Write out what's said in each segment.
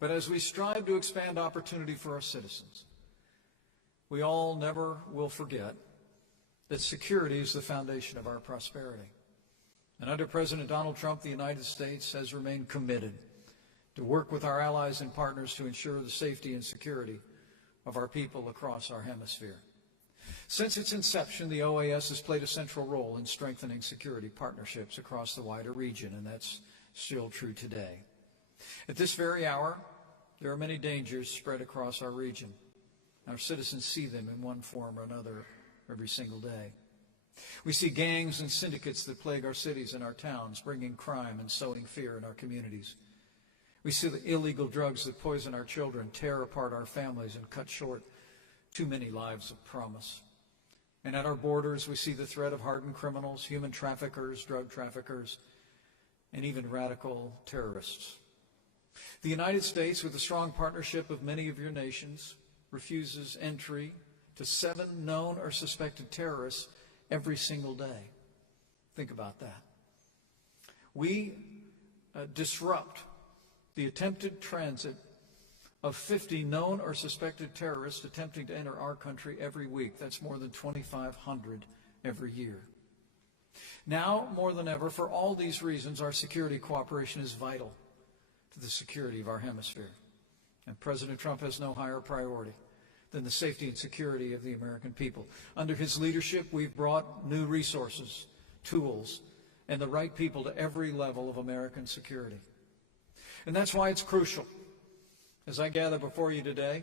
But as we strive to expand opportunity for our citizens, we all never will forget that security is the foundation of our prosperity. And under President Donald Trump, the United States has remained committed to work with our allies and partners to ensure the safety and security of our people across our hemisphere. Since its inception, the OAS has played a central role in strengthening security partnerships across the wider region, and that's still true today. At this very hour, there are many dangers spread across our region. Our citizens see them in one form or another every single day. We see gangs and syndicates that plague our cities and our towns, bringing crime and sowing fear in our communities. We see the illegal drugs that poison our children, tear apart our families, and cut short too many lives of promise. And at our borders, we see the threat of hardened criminals, human traffickers, drug traffickers, and even radical terrorists. The United States, with the strong partnership of many of your nations, refuses entry to 7 known or suspected terrorists every single day. Think about that. We disrupt the attempted transit of 50 known or suspected terrorists attempting to enter our country every week. That's more than 2,500 every year. Now, more than ever, for all these reasons, our security cooperation is vital to the security of our hemisphere. And President Trump has no higher priority than the safety and security of the American people. Under his leadership, we've brought new resources, tools, and the right people to every level of American security. And that's why it's crucial, as I gather before you today,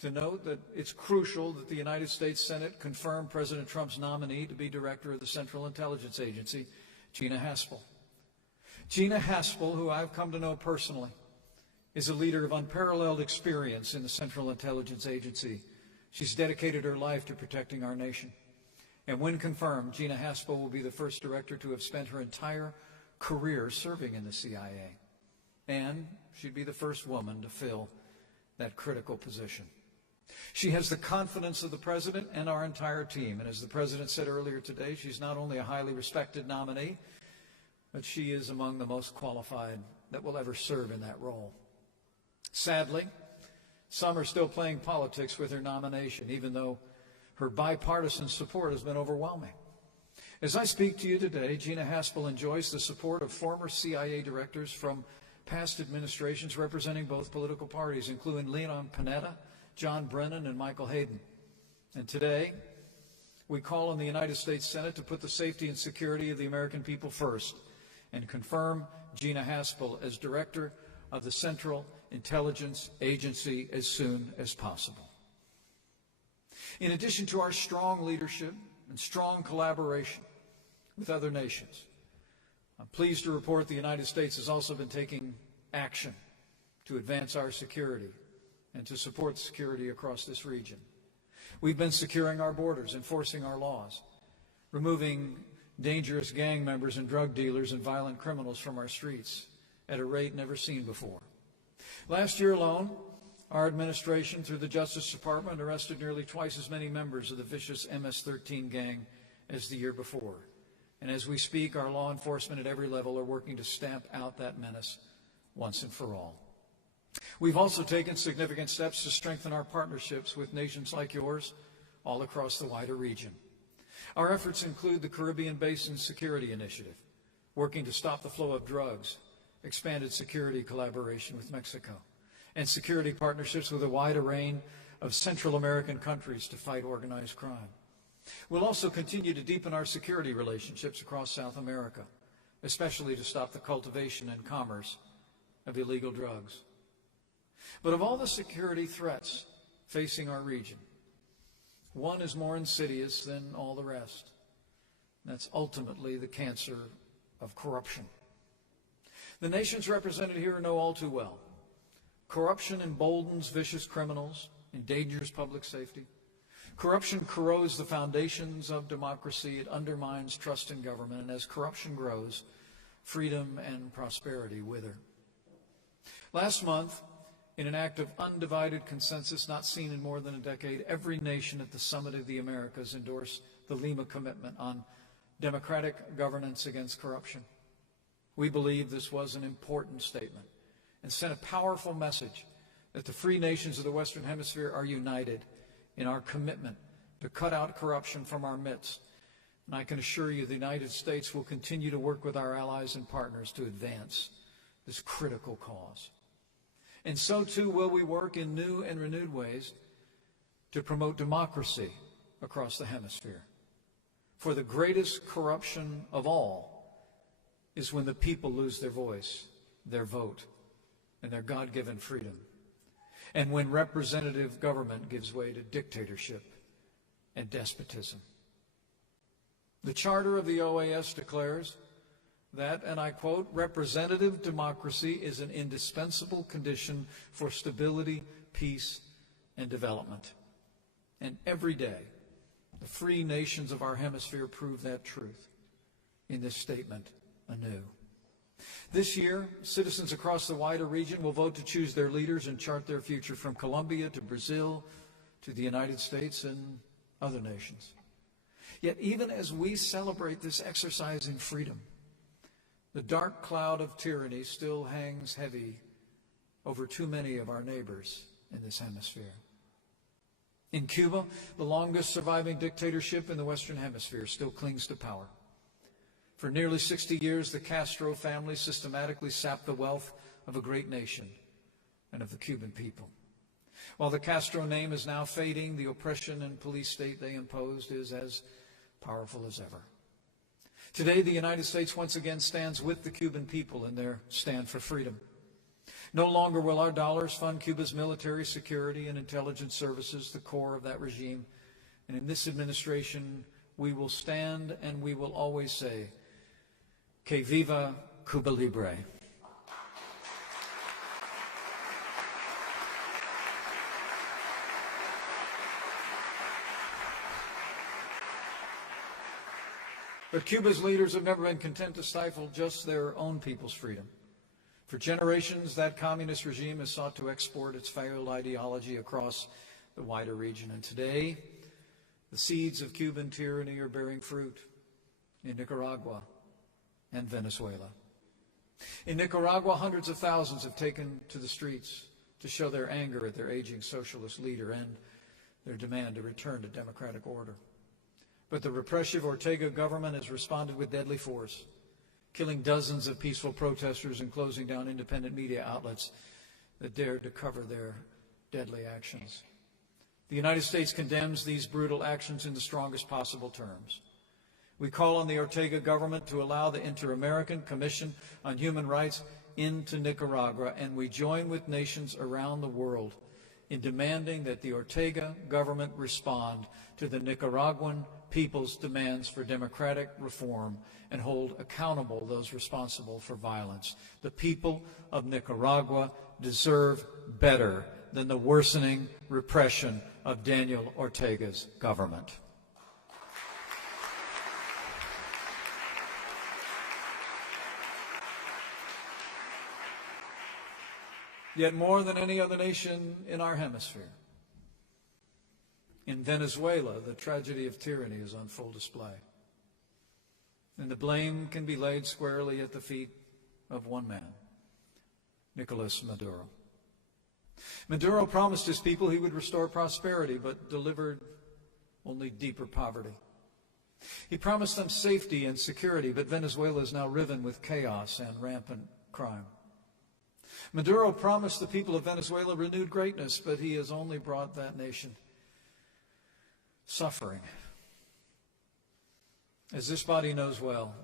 to note that it's crucial that the United States Senate confirm President Trump's nominee to be director of the Central Intelligence Agency, Gina Haspel. Gina Haspel, who I've come to know personally, is a leader of unparalleled experience in the Central Intelligence Agency. She's dedicated her life to protecting our nation. And when confirmed, Gina Haspel will be the first director to have spent her entire career serving in the CIA. And she'd be the first woman to fill that critical position. She has the confidence of the President and our entire team. And as the President said earlier today, she's not only a highly respected nominee, but she is among the most qualified that will ever serve in that role. Sadly, some are still playing politics with her nomination, even though her bipartisan support has been overwhelming. As I speak to you today, Gina Haspel enjoys the support of former CIA directors from past administrations representing both political parties, including Leon Panetta, John Brennan, and Michael Hayden. And today, we call on the United States Senate to put the safety and security of the American people first and confirm Gina Haspel as director of the Central Intelligence Agency as soon as possible. In addition to our strong leadership and strong collaboration with other nations, I'm pleased to report the United States has also been taking action to advance our security and to support security across this region. We've been securing our borders, enforcing our laws, removing dangerous gang members and drug dealers and violent criminals from our streets at a rate never seen before. Last year alone, our administration, through the Justice Department, arrested nearly twice as many members of the vicious MS-13 gang as the year before. And as we speak, our law enforcement at every level are working to stamp out that menace once and for all. We've also taken significant steps to strengthen our partnerships with nations like yours all across the wider region. Our efforts include the Caribbean Basin Security Initiative, working to stop the flow of drugs, expanded security collaboration with Mexico, and security partnerships with a wide array of Central American countries to fight organized crime. We'll also continue to deepen our security relationships across South America, especially to stop the cultivation and commerce of illegal drugs. But of all the security threats facing our region, one is more insidious than all the rest. That's ultimately the cancer of corruption. The nations represented here know all too well. Corruption emboldens vicious criminals, endangers public safety. Corruption corrodes the foundations of democracy. It undermines trust in government. And as corruption grows, freedom and prosperity wither. Last month, in an act of undivided consensus not seen in more than a decade, every nation at the Summit of the Americas endorsed the Lima Commitment on democratic governance against corruption. We believe this was an important statement and sent a powerful message that the free nations of the Western Hemisphere are united in our commitment to cut out corruption from our midst. And I can assure you the United States will continue to work with our allies and partners to advance this critical cause. And so too will we work in new and renewed ways to promote democracy across the hemisphere. For the greatest corruption of all is when the people lose their voice, their vote, and their God-given freedom, and when representative government gives way to dictatorship and despotism. The Charter of the OAS declares that, and I quote, "Representative democracy is an indispensable condition for stability, peace, and development." And every day, the free nations of our hemisphere prove that truth in this statement anew. This year, citizens across the wider region will vote to choose their leaders and chart their future, from Colombia to Brazil to the United States and other nations. Yet even as we celebrate this exercise in freedom, the dark cloud of tyranny still hangs heavy over too many of our neighbors in this hemisphere. In Cuba, the longest surviving dictatorship in the Western Hemisphere still clings to power. For nearly 60 years, the Castro family systematically sapped the wealth of a great nation and of the Cuban people. While the Castro name is now fading, the oppression and police state they imposed is as powerful as ever. Today, the United States once again stands with the Cuban people in their stand for freedom. No longer will our dollars fund Cuba's military, security, and intelligence services, the core of that regime. And in this administration, we will stand and we will always say, "Que viva Cuba Libre." But Cuba's leaders have never been content to stifle just their own people's freedom. For generations, that communist regime has sought to export its failed ideology across the wider region. And today, the seeds of Cuban tyranny are bearing fruit in Nicaragua and Venezuela. In Nicaragua, hundreds of thousands have taken to the streets to show their anger at their aging socialist leader and their demand to return to democratic order. But the repressive Ortega government has responded with deadly force, killing dozens of peaceful protesters and closing down independent media outlets that dared to cover their deadly actions. The United States condemns these brutal actions in the strongest possible terms. We call on the Ortega government to allow the Inter-American Commission on Human Rights into Nicaragua, and we join with nations around the world in demanding that the Ortega government respond to the Nicaraguan people's demands for democratic reform and hold accountable those responsible for violence. The people of Nicaragua deserve better than the worsening repression of Daniel Ortega's government. Yet more than any other nation in our hemisphere, in Venezuela, the tragedy of tyranny is on full display. And the blame can be laid squarely at the feet of one man, Nicolas Maduro. Maduro promised his people he would restore prosperity, but delivered only deeper poverty. He promised them safety and security, but Venezuela is now riven with chaos and rampant crime. Maduro promised the people of Venezuela renewed greatness, but he has only brought that nation suffering. As this body knows well,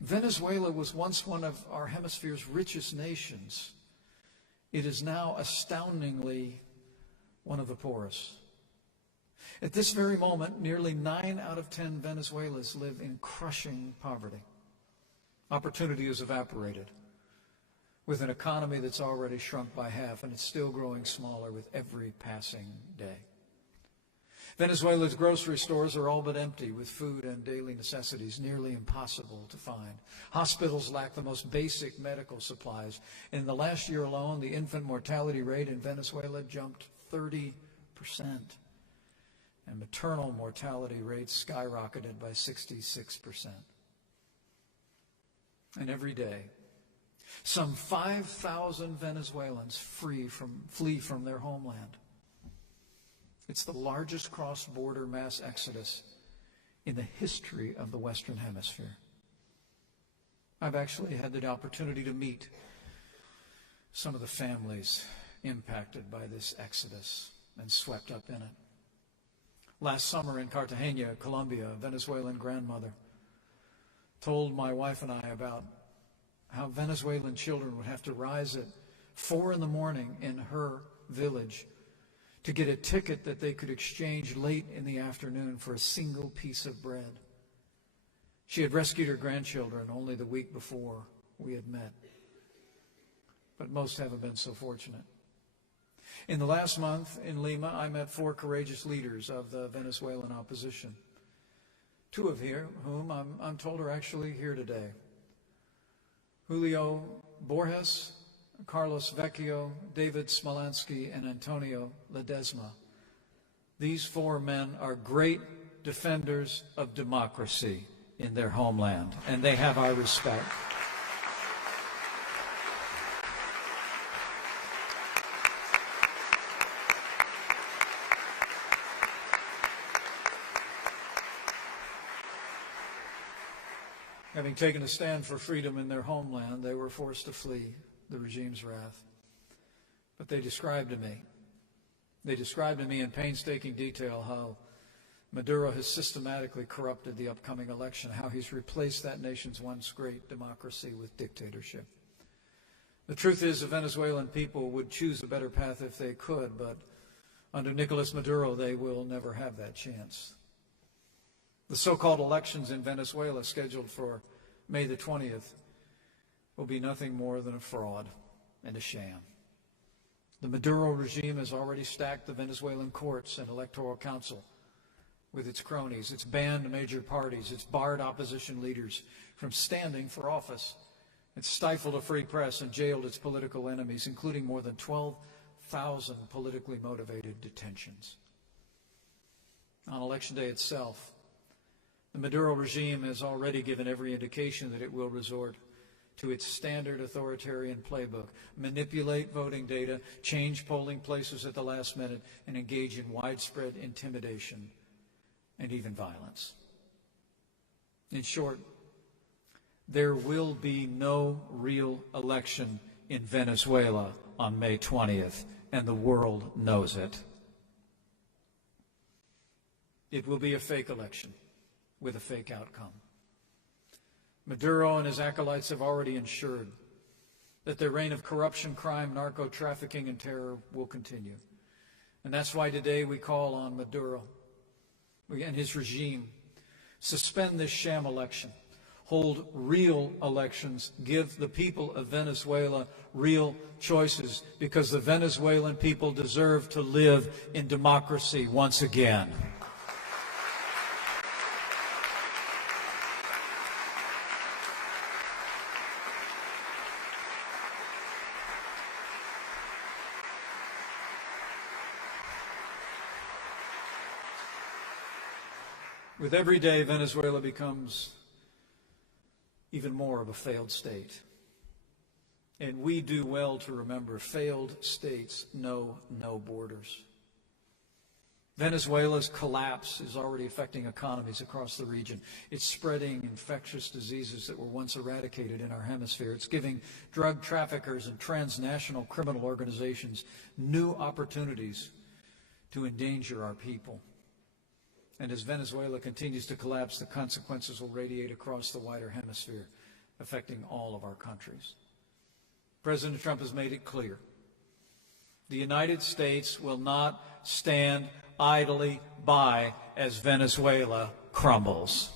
Venezuela was once one of our hemisphere's richest nations. It is now astoundingly one of the poorest. At this very moment, nearly 9 out of 10 Venezuelans live in crushing poverty. Opportunity has evaporated, with an economy that's already shrunk by half, and it's still growing smaller with every passing day. Venezuela's grocery stores are all but empty, with food and daily necessities nearly impossible to find. Hospitals lack the most basic medical supplies. In the last year alone, the infant mortality rate in Venezuela jumped 30%, and maternal mortality rates skyrocketed by 66%. And every day, Some 5,000 Venezuelans flee from their homeland. It's the largest cross-border mass exodus in the history of the Western Hemisphere. I've actually had the opportunity to meet some of the families impacted by this exodus and swept up in it. Last summer in Cartagena, Colombia, a Venezuelan grandmother told my wife and I about how Venezuelan children would have to rise at 4 in the morning in her village to get a ticket that they could exchange late in the afternoon for a single piece of bread. She had rescued her grandchildren only the week before we had met. But most haven't been so fortunate. In the last month in Lima, I met 4 courageous leaders of the Venezuelan opposition. 2 of whom I'm told are actually here today. Julio Borges, Carlos Vecchio, David Smolansky, and Antonio Ledesma. These 4 men are great defenders of democracy in their homeland, and they have our respect. Having taken a stand for freedom in their homeland, they were forced to flee the regime's wrath. But they described to me in painstaking detail how Maduro has systematically corrupted the upcoming election, how he's replaced that nation's once great democracy with dictatorship. The truth is, the Venezuelan people would choose a better path if they could, but under Nicolas Maduro, they will never have that chance. The so-called elections in Venezuela, scheduled for May the 20th, will be nothing more than a fraud and a sham. The Maduro regime has already stacked the Venezuelan courts and electoral council with its cronies. It's banned major parties. It's barred opposition leaders from standing for office. It's stifled a free press and jailed its political enemies, including more than 12,000 politically motivated detentions. On Election Day itself, the Maduro regime has already given every indication that it will resort to its standard authoritarian playbook: manipulate voting data, change polling places at the last minute, and engage in widespread intimidation and even violence. In short, there will be no real election in Venezuela on May 20th, and the world knows it. It will be a fake election with a fake outcome. Maduro and his acolytes have already ensured that their reign of corruption, crime, narco-trafficking, and terror will continue. And that's why today we call on Maduro and his regime: suspend this sham election, hold real elections, give the people of Venezuela real choices, because the Venezuelan people deserve to live in democracy once again. With every day, Venezuela becomes even more of a failed state. And we do well to remember, failed states know no borders. Venezuela's collapse is already affecting economies across the region. It's spreading infectious diseases that were once eradicated in our hemisphere. It's giving drug traffickers and transnational criminal organizations new opportunities to endanger our people. And as Venezuela continues to collapse, the consequences will radiate across the wider hemisphere, affecting all of our countries. President Trump has made it clear: the United States will not stand idly by as Venezuela crumbles.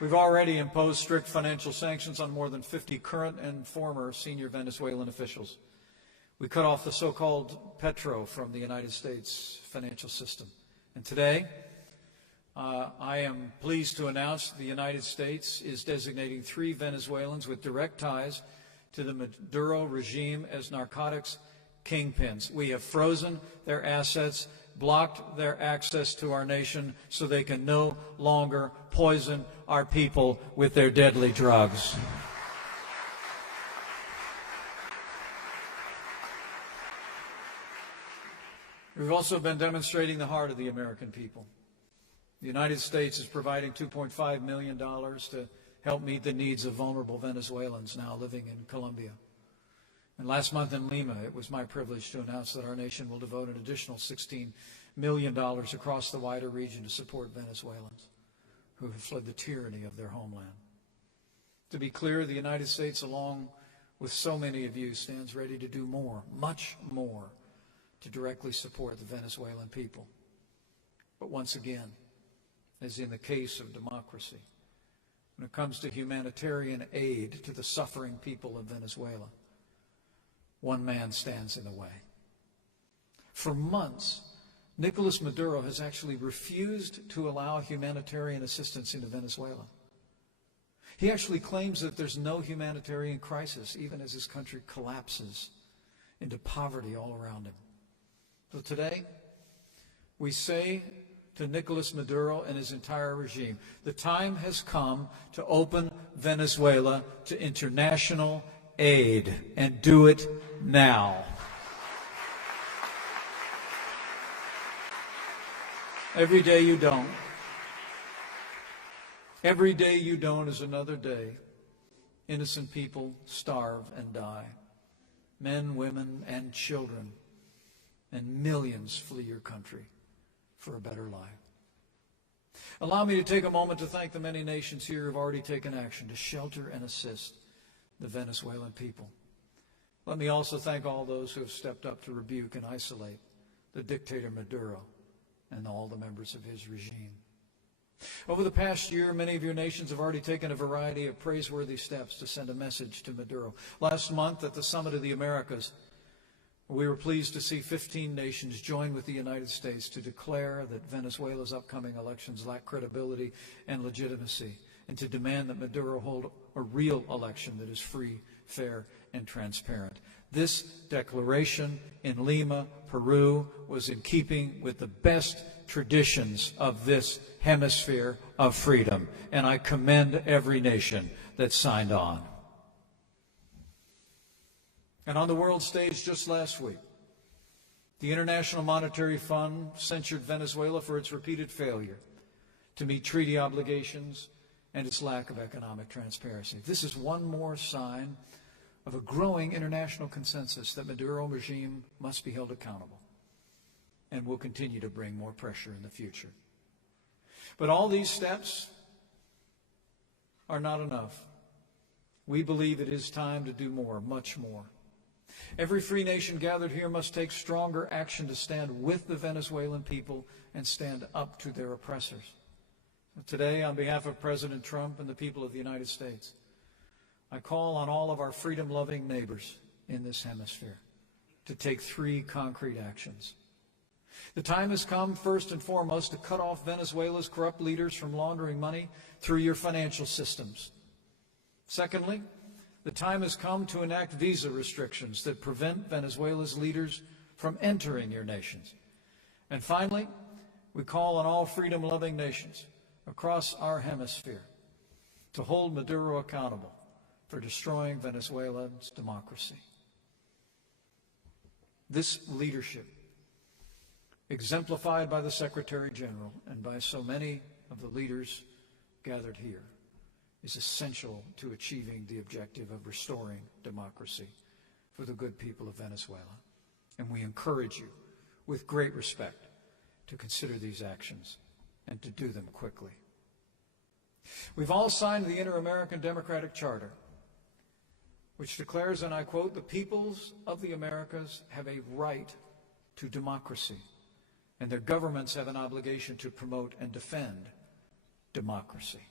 We've already imposed strict financial sanctions on more than 50 current and former senior Venezuelan officials. We cut off the so-called petro from the United States financial system. And today, I am pleased to announce the United States is designating 3 Venezuelans with direct ties to the Maduro regime as narcotics kingpins. We have frozen their assets blocked their access to our nation so they can no longer poison our people with their deadly drugs. We've also been demonstrating the heart of the American people. The United States is providing $2.5 million to help meet the needs of vulnerable Venezuelans now living in Colombia. And last month in Lima, it was my privilege to announce that our nation will devote an additional $16 million across the wider region to support Venezuelans who have fled the tyranny of their homeland. To be clear, the United States, along with so many of you, stands ready to do more, much more, to directly support the Venezuelan people. But once again, as in the case of democracy, when it comes to humanitarian aid to the suffering people of Venezuela, one man stands in the way. For months, Nicolas Maduro has actually refused to allow humanitarian assistance into Venezuela. He actually claims that there's no humanitarian crisis, even as his country collapses into poverty all around him. So today, we say to Nicolas Maduro and his entire regime, the time has come to open Venezuela to international aid, and do it now. Every day you don't is another day innocent people starve and die. Men, women, and children, and millions flee your country for a better life. Allow me to take a moment to thank the many nations here who have already taken action to shelter and assist the Venezuelan people. Let me also thank all those who have stepped up to rebuke and isolate the dictator Maduro and all the members of his regime. Over the past year, many of your nations have already taken a variety of praiseworthy steps to send a message to Maduro. Last month at the Summit of the Americas, we were pleased to see 15 nations join with the United States to declare that Venezuela's upcoming elections lack credibility and legitimacy, and to demand that Maduro hold a real election that is free, fair, and transparent. This declaration in Lima, Peru, was in keeping with the best traditions of this hemisphere of freedom, and I commend every nation that signed on. And on the world stage just last week, the International Monetary Fund censured Venezuela for its repeated failure to meet treaty obligations and its lack of economic transparency. This is one more sign of a growing international consensus that Maduro regime must be held accountable and will continue to bring more pressure in the future. But all these steps are not enough. We believe it is time to do more, much more. Every free nation gathered here must take stronger action to stand with the Venezuelan people and stand up to their oppressors. Today, on behalf of President Trump and the people of the United States, I call on all of our freedom-loving neighbors in this hemisphere to take 3 concrete actions. The time has come, first and foremost, to cut off Venezuela's corrupt leaders from laundering money through your financial systems. Secondly, the time has come to enact visa restrictions that prevent Venezuela's leaders from entering your nations. And finally, we call on all freedom-loving nations across our hemisphere to hold Maduro accountable for destroying Venezuela's democracy. This leadership, exemplified by the Secretary General and by so many of the leaders gathered here, is essential to achieving the objective of restoring democracy for the good people of Venezuela. And we encourage you, with great respect, to consider these actions and to do them quickly. We've all signed the Inter-American Democratic Charter, which declares, and I quote, "The peoples of the Americas have a right to democracy, and their governments have an obligation to promote and defend democracy."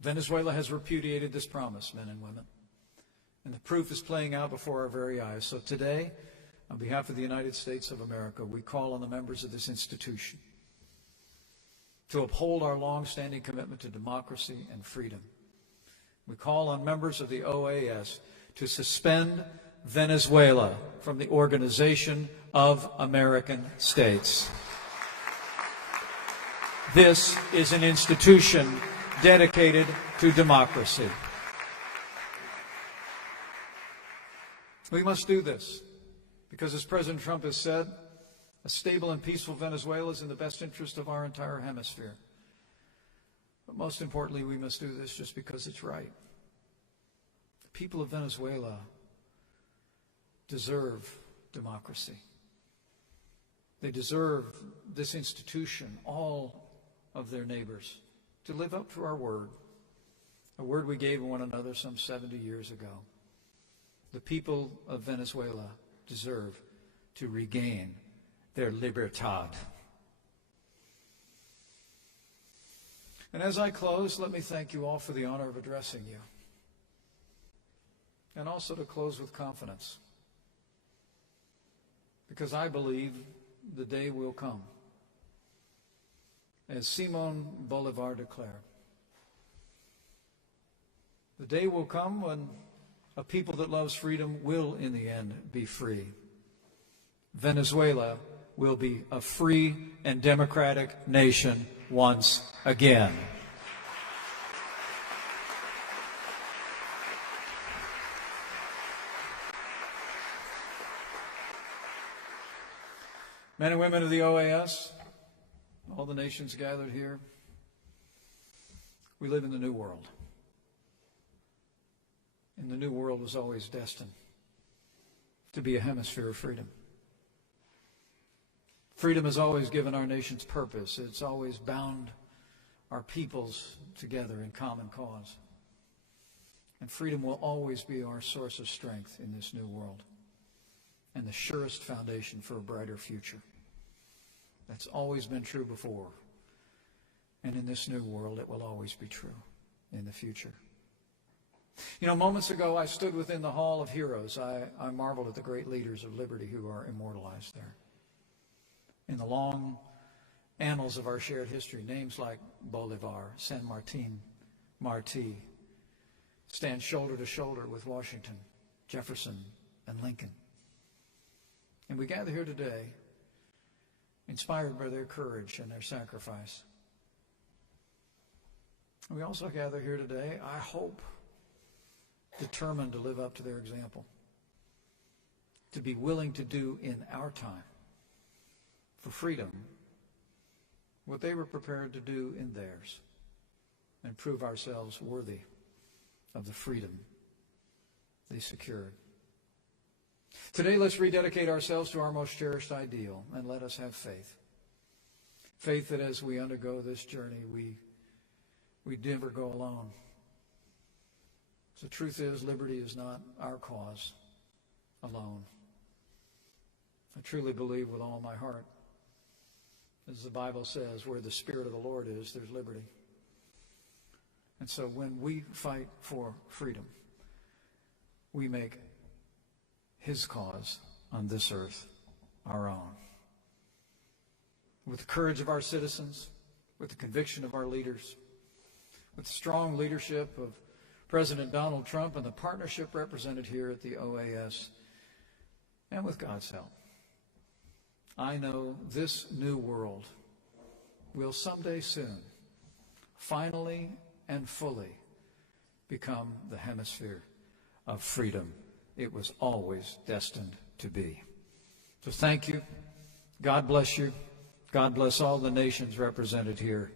Venezuela has repudiated this promise, men and women, and the proof is playing out before our very eyes. So today, on behalf of the United States of America, we call on the members of this institution to uphold our long-standing commitment to democracy and freedom. We call on members of the OAS to suspend Venezuela from the Organization of American States. This is an institution dedicated to democracy. We must do this because, as President Trump has said, a stable and peaceful Venezuela is in the best interest of our entire hemisphere. But most importantly, we must do this just because it's right. The people of Venezuela deserve democracy. They deserve this institution, all of their neighbors, to live up to our word, a word we gave one another some 70 years ago. The people of Venezuela deserve to regain their libertad. And as I close, let me thank you all for the honor of addressing you, and also to close with confidence, because I believe the day will come, as Simon Bolivar declared, the day will come when a people that loves freedom will in the end be free. Venezuela will be a free and democratic nation once again. Men and women of the OAS, all the nations gathered here, we live in the New World. And the New World was always destined to be a hemisphere of freedom. Freedom has always given our nations purpose. It's always bound our peoples together in common cause. And freedom will always be our source of strength in this new world and the surest foundation for a brighter future. That's always been true before. And in this new world, it will always be true in the future. You know, moments ago, I stood within the Hall of Heroes. I marveled at the great leaders of liberty who are immortalized there. In the long annals of our shared history, names like Bolivar, San Martin, Martí stand shoulder to shoulder with Washington, Jefferson, and Lincoln. And we gather here today inspired by their courage and their sacrifice. We also gather here today, I hope, determined to live up to their example, to be willing to do in our time for freedom what they were prepared to do in theirs, and prove ourselves worthy of the freedom they secured. Today, let's rededicate ourselves to our most cherished ideal, and let us have faith. Faith that as we undergo this journey, we never go alone. The truth is, liberty is not our cause alone. I truly believe with all my heart, as the Bible says, where the Spirit of the Lord is, there's liberty. And so when we fight for freedom, we make His cause on this earth our own. With the courage of our citizens, with the conviction of our leaders, with the strong leadership of President Donald Trump and the partnership represented here at the OAS, and with God's help, I know this new world will someday soon, finally and fully, become the hemisphere of freedom it was always destined to be. So thank you. God bless you. God bless all the nations represented here.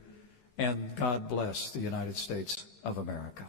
And God bless the United States of America.